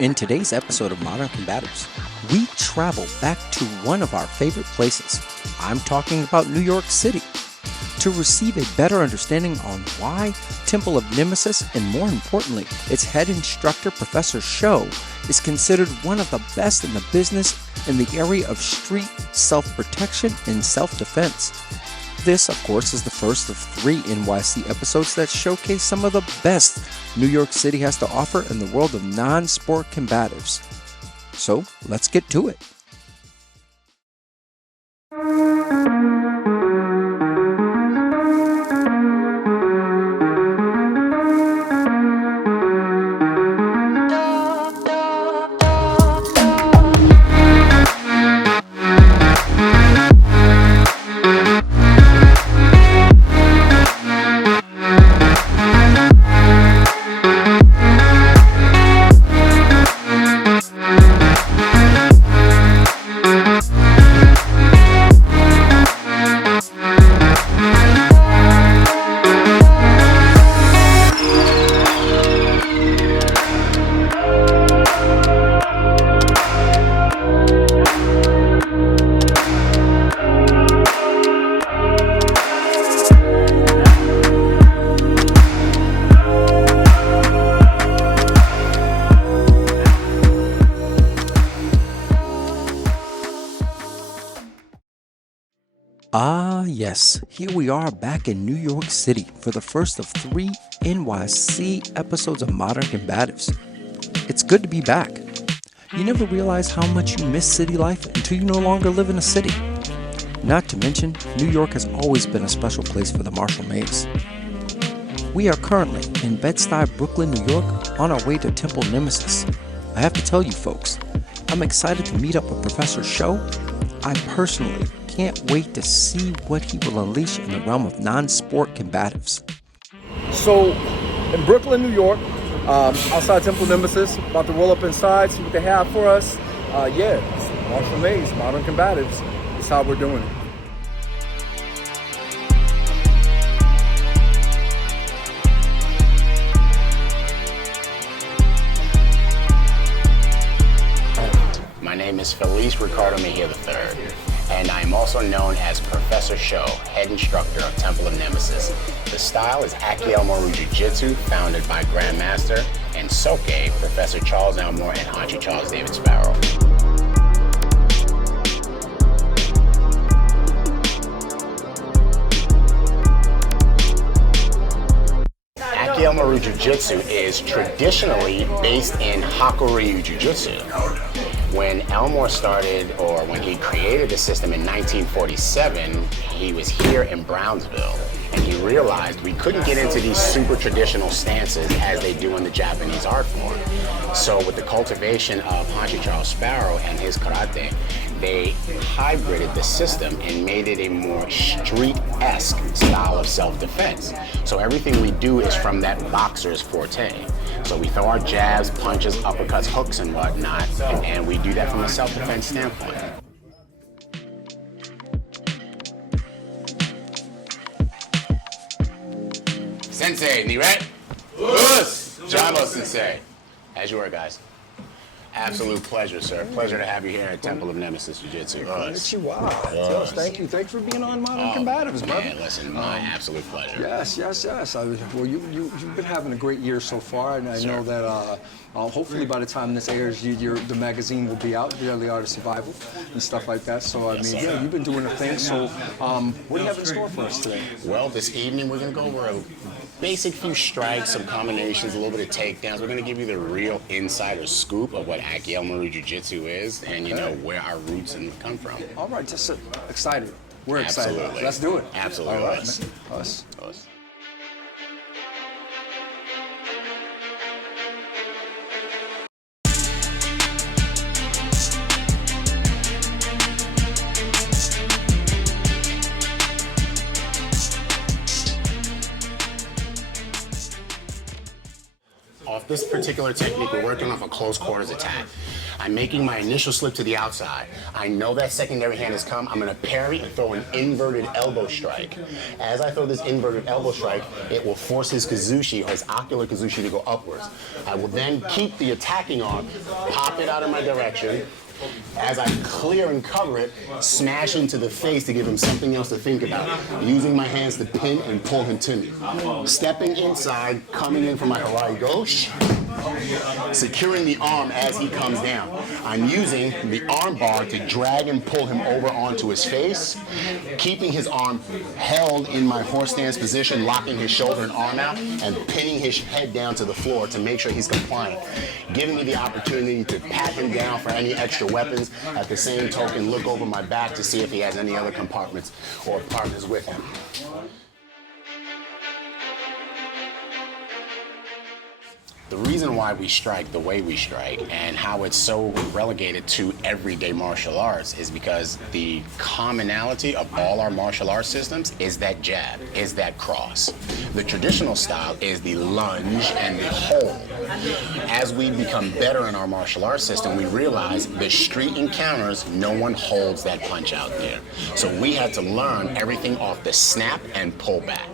In today's episode of Modern Combatives, we travel back to one of our favorite places. I'm talking about New York City. To receive a better understanding on why Temple of Nemesis, and more importantly, its head instructor, Professor Sho, is considered one of the best in the business in the area of street self-protection and self-defense. This, of course, is the first of 3 NYC episodes that showcase some of the best New York City has to offer in the world of non-sport combatives. So, let's get to it. Yes, here we are back in New York City for the first of 3 NYC episodes of Modern Combatives. It's good to be back. You never realize how much you miss city life until you no longer live in a city. Not to mention, New York has always been a special place for the Marshall Maze. We are currently in Bed-Stuy, Brooklyn, New York, on our way to Temple of Nemesis. I have to tell you folks, I'm excited to meet up with Professor Sho. I personally can't wait to see what he will unleash in the realm of non-sport combatives. So, in Brooklyn, New York, outside Temple of Nemesis, about to roll up inside, see what they have for us. It's Marshall Maze, Modern Combatives. That's how we're doing it. My name is Feliz Mejia III. And I am also known as Professor Sho, head instructor of Temple of Nemesis. The style is Akiel-Maru Jiu-Jitsu, founded by Grandmaster and Soke, Professor Charles Elmore and Auntie Charles David Sparrow. Akiel-Maru Jiu-Jitsu is traditionally based in Hakuryu Jiu-Jitsu. When Elmore started, or when he created the system in 1947, he was here in Brownsville, and he realized we couldn't get into these super traditional stances as they do in the Japanese art form. So with the cultivation of Auntie Charles Sparrow and his karate, they hybrided the system and made it a more street-esque style of self-defense. So everything we do is from that boxer's forte. So we throw our jabs, punches, uppercuts, hooks, and whatnot, and we do that from a self-defense standpoint. Sensei, ni right? Us! Jamo Sensei. As you were, guys. Absolute pleasure, sir. Pleasure to have you here at Temple of Nemesis Jiu-Jitsu. Yes, thank you. Thanks for being on Modern Combatives, brother. Man, listen, my absolute pleasure. Yes. Well, you've been having a great year so far, and I know that hopefully by the time this airs, the magazine will be out, The Art of Survival, and stuff like that. So, you've been doing a thing. So, what do you have in store for us today? Well, this evening we're going to go over a basic few strikes, some combinations, a little bit of takedowns. We're going to give you the real insider scoop of what Akiel-Maru Jiu-Jitsu is and, where our roots come from. All right, just excited. We're Absolutely. excited. Let's do it. Absolutely. All right. Us. Off this particular technique, we're working off a close quarters attack. I'm making my initial slip to the outside. I know that secondary hand has come. I'm going to parry and throw an inverted elbow strike. As I throw this inverted elbow strike, it will force his kazushi, or his ocular kazushi, to go upwards. I will then keep the attacking arm, pop it out in my direction. As I clear and cover it, smash into the face to give him something else to think about, using my hands to pin and pull him to me. Stepping inside, coming in for my Harai Goshi, securing the arm as he comes down. I'm using the arm bar to drag and pull him over onto his face, keeping his arm held in my horse stance position, locking his shoulder and arm out, and pinning his head down to the floor to make sure he's compliant, giving me the opportunity to pat him down for any extra weapons. At the same token, look over my back to see if he has any other compartments or partners with him. The reason why we strike the way we strike and how it's so relegated to everyday martial arts is because the commonality of all our martial arts systems is that jab, is that cross. The traditional style is the lunge and the hold. As we become better in our martial arts system, we realize the street encounters, no one holds that punch out there. So we had to learn everything off the snap and pull back.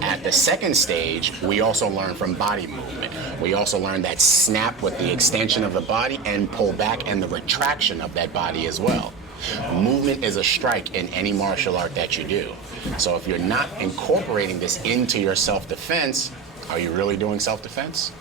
At the second stage, we also learn from body movement. We also learn that snap with the extension of the body and pull back and the retraction of that body as well. Movement is a strike in any martial art that you do. So if you're not incorporating this into your self-defense, are you really doing self-defense?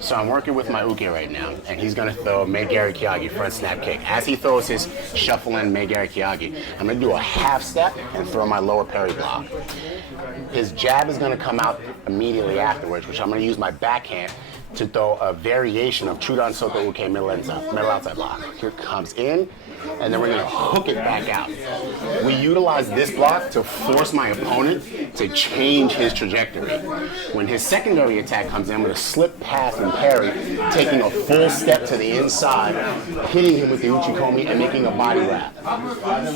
So I'm working with my uke right now, and he's going to throw Megari Kyagi, front snap kick. As he throws his shuffle in Megari Kyagi, I'm going to do a half step and throw my lower parry block. His jab is going to come out immediately afterwards, which I'm going to use my backhand to throw a variation of Chudan Soto Uke middle outside block. Here comes in, and then we're going to hook it back out. We utilize this block to force my opponent to change his trajectory. When his secondary attack comes in, I'm going to slip past and parry, taking a full step to the inside, hitting him with the uchikomi and making a body wrap.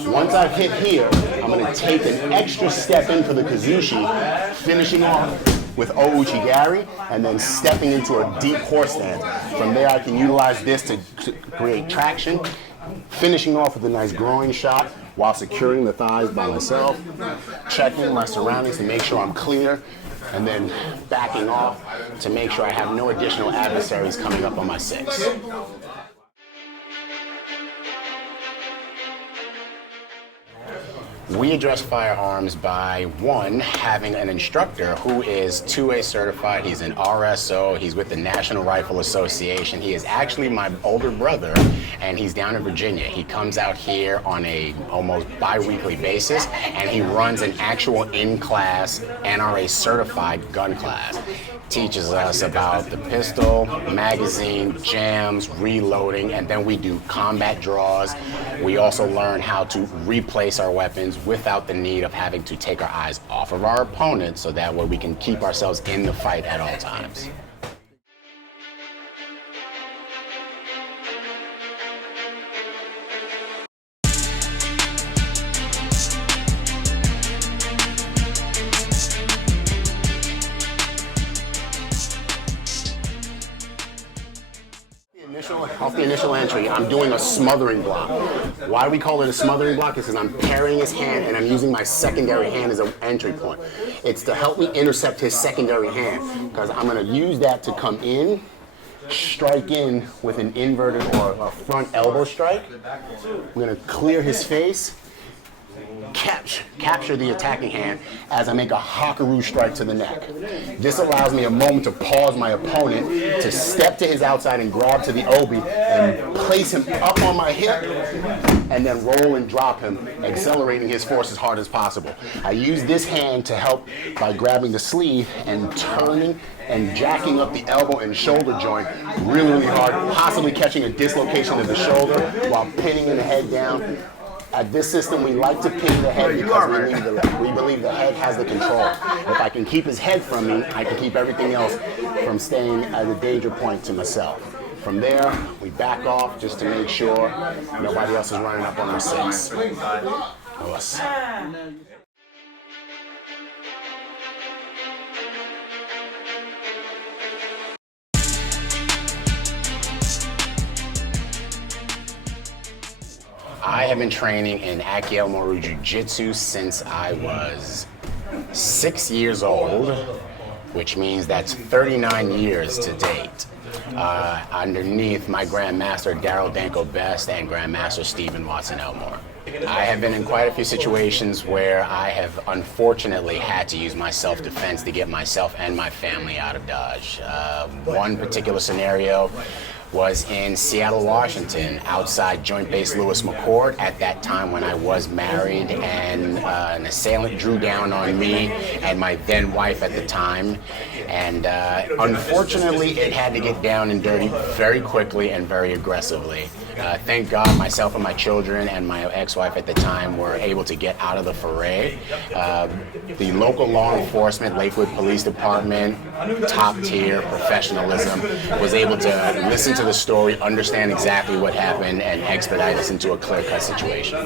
Once I've hit here, I'm going to take an extra step in for the kazushi, finishing off with O-Uchigari, and then stepping into a deep horse stance. From there, I can utilize this to create traction, finishing off with a nice groin shot while securing the thighs by myself, checking my surroundings to make sure I'm clear, and then backing off to make sure I have no additional adversaries coming up on my six. We address firearms by, one, having an instructor who is 2A certified. He's an RSO. He's with the National Rifle Association. He is actually my older brother, and he's down in Virginia. He comes out here on a almost bi-weekly basis, and he runs an actual in-class NRA certified gun class. Teaches us about the pistol, magazine, jams, reloading, and then we do combat draws. We also learn how to replace our weapons without the need of having to take our eyes off of our opponent, so that way we can keep ourselves in the fight at all times. Off the initial entry, I'm doing a smothering block. Why we call it a smothering block is because I'm parrying his hand and I'm using my secondary hand as an entry point. It's to help me intercept his secondary hand, because I'm going to use that to come in, strike in with an inverted or a front elbow strike. I'm going to clear his face, capture the attacking hand as I make a hakaru strike to the neck. This allows me a moment to pause my opponent, to step to his outside and grab to the obi and place him up on my hip, and then roll and drop him, accelerating his force as hard as possible. I use this hand to help by grabbing the sleeve and turning and jacking up the elbow and shoulder joint really, really hard, possibly catching a dislocation of the shoulder while pinning the head down. At this system, we like to pin the head because we believe the head has the control. If I can keep his head from me, I can keep everything else from staying at a danger point to myself. From there, we back off just to make sure nobody else is running up on our six. Us. I have been training in Akiel-Moru Jiu-Jitsu since I was 6 years old, which means that's 39 years to date. Underneath my Grandmaster Daryl Danko Best and Grandmaster Stephen Watson Elmore. I have been in quite a few situations where I have unfortunately had to use my self-defense to get myself and my family out of Dodge. One particular scenario was in Seattle, Washington, outside Joint Base Lewis McChord at that time when I was married, and an assailant drew down on me and my then wife at the time. And unfortunately, it had to get down and dirty very quickly and very aggressively. Thank God myself and my children and my ex-wife at the time were able to get out of the foray. The local law enforcement, Lakewood Police Department, top tier professionalism, was able to listen to the story, understand exactly what happened, and expedite us into a clear-cut situation.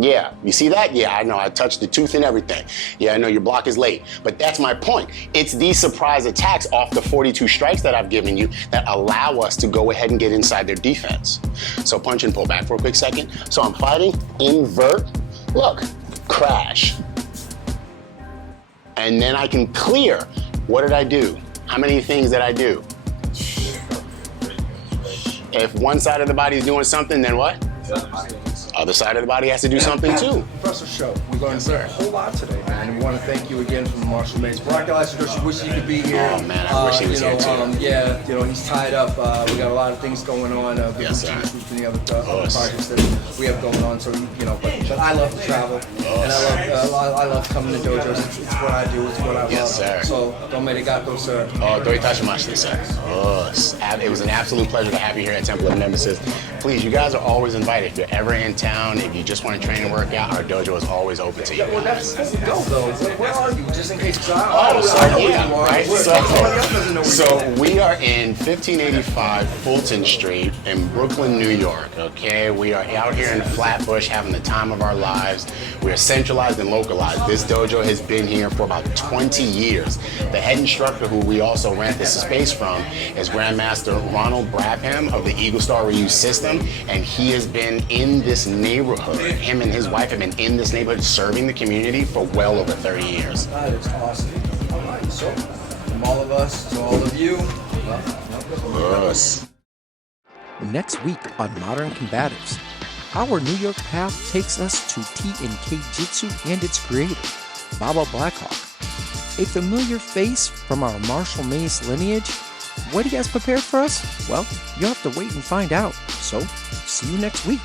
Yeah, you see that? Yeah, I know, I touched the tooth and everything. Yeah, I know your block is late, but that's my point. It's these surprise attacks off the 42 strikes that I've given you that allow us to go ahead and get inside their defense. So punch and pull back for a quick second. So I'm fighting, invert, look, crash. And then I can clear. What did I do? How many things did I do? If one side of the body is doing something, then what? Other side of the body has to do something too. Professor Sho, we're going to learn a whole lot today, man. We want to thank you again from the Marshall Mays. Brock wish he could be here. Oh man, I wish he was here too. Yeah, he's tied up. We got a lot of things going on. Yes, sir. And the other projects that we have going on. So but I love to travel, and I love coming to dojos. It's what I do. It's what I love. Yes, sir. So arigato, sir. Oh, doitashimashite, sir. Oh, it was an absolute pleasure to have you here at Temple of Nemesis. Please, you guys are always invited. If you're ever in town, if you just want to train and work out, our dojo is always open to you. Well, that's dope, though. Where are you? Just in case. So we are in 1585 Fulton Street in Brooklyn, New York. Okay, we are out here in Flatbush having the time of our lives. We are centralized and localized. This dojo has been here for about 20 years. The head instructor, who we also rent this space from, is Grandmaster Ronald Brabham of the Eagle Star Ryu system, and he has been in this neighborhood. Him and his wife have been in this neighborhood serving the community for well over 30 years. That is awesome. All right, so from all of us to all of you, Us. Next week on Modern Combatives, our New York path takes us to T&K Jitsu and its creator, Baba Blackhawk. A familiar face from our Marshall Mays lineage. What he has prepared for us? Well, you'll have to wait and find out. So, see you next week.